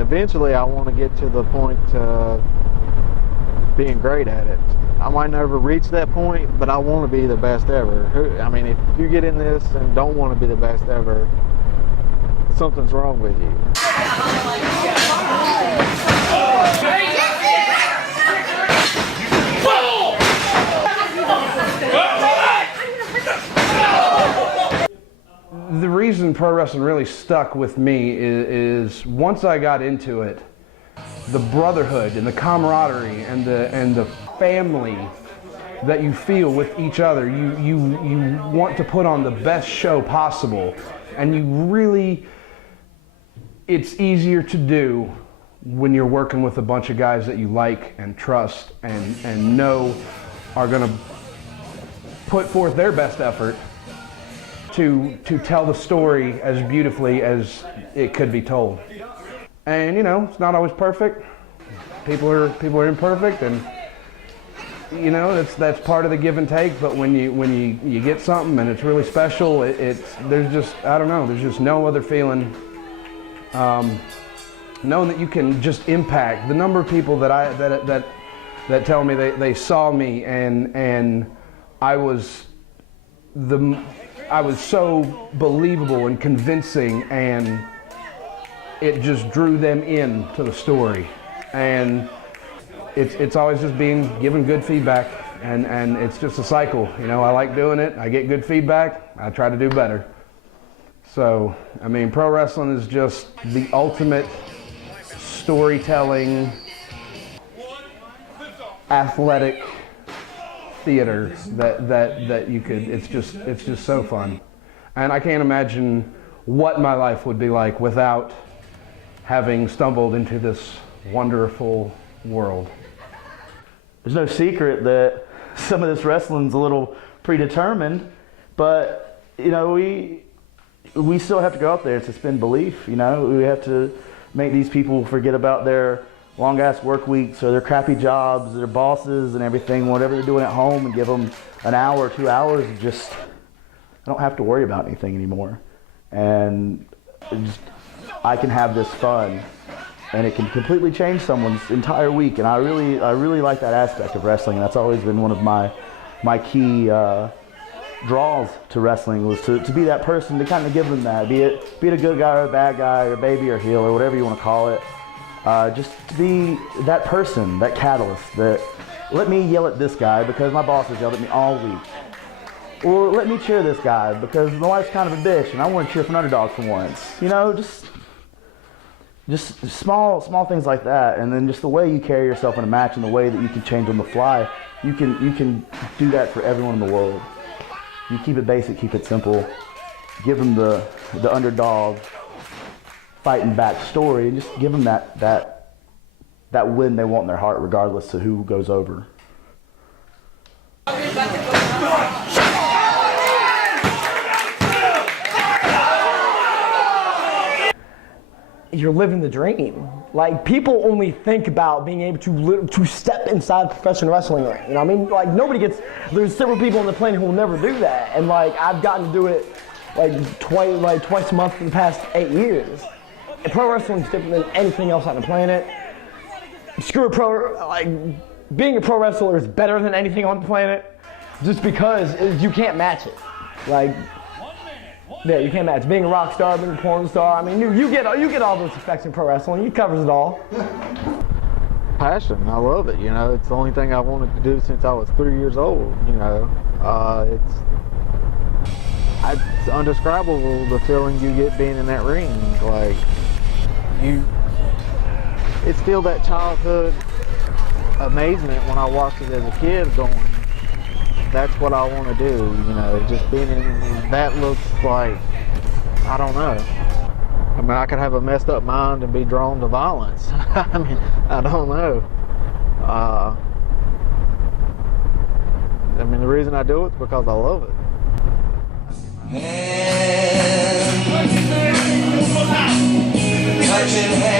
eventually I want to get to the point being great at it. I might never reach that point, but I want to be the best ever. I mean, if you get in this and don't want to be the best ever, something's wrong with you. The reason pro wrestling really stuck with me is once I got into it, the brotherhood and the camaraderie and the family that you feel with each other. You want to put on the best show possible, and you really, it's easier to do when you're working with a bunch of guys that you like and trust and know are going to put forth their best effort to tell the story as beautifully as it could be told. And you know, it's not always perfect. People are imperfect, and you know, that's part of the give and take. But when you get something and it's really special, there's just, I don't know, there's just no other feeling. Knowing that you can just impact the number of people that tell me they saw me and I was so believable and convincing, and it just drew them in to the story. And it's always just being given good feedback, and it's just a cycle. You know, I like doing it. I get good feedback. I try to do better. So, I mean, pro wrestling is just the ultimate storytelling, athletic theater that you could. It's just so fun, and I can't imagine what my life would be like without having stumbled into this wonderful world. There's no secret that some of this wrestling's a little predetermined, but you know, we still have to go out there and suspend belief. You know, we have to make these people forget about their long-ass work weeks or their crappy jobs, their bosses and everything, whatever they're doing at home, and give them an hour, 2 hours of just, I don't have to worry about anything anymore. And I can have this fun, and it can completely change someone's entire week. And I really like that aspect of wrestling. And that's always been one of my key draws to wrestling, was to be that person, to kind of give them that, be it a good guy or a bad guy or baby or heel or whatever you want to call it. Just to be that person, that catalyst, that let me yell at this guy because my boss has yelled at me all week. Or let me cheer this guy because my wife's kind of a bitch and I want to cheer for an underdog for once. You know, just small things like that. And then just the way you carry yourself in a match and the way that you can change on the fly, you can do that for everyone in the world. You keep it basic, keep it simple, give them the underdog fighting back story, and just give them that win they want in their heart, regardless of who goes over. You're living the dream. Like, people only think about being able to step inside a professional wrestling ring. You know what I mean? Like, there's several people on the planet who will never do that. And like, I've gotten to do it twice a month for the past 8 years. And pro wrestling is different than anything else on the planet. Being a pro wrestler is better than anything on the planet, just because you can't match it. Like, yeah, you can't match being a rock star, being a porn star. I mean, you get all those effects in pro wrestling. It covers it all. Passion, I love it. You know, it's the only thing I wanted to do since I was 3 years old. You know, it's undescribable, the feeling you get being in that ring. Like, it's still that childhood amazement when I watched it as a kid, going, that's what I want to do. You know, just being in that looks like, I don't know. I mean, I could have a messed up mind and be drawn to violence. I mean, I don't know. I mean, the reason I do it is because I love it. Touching hands.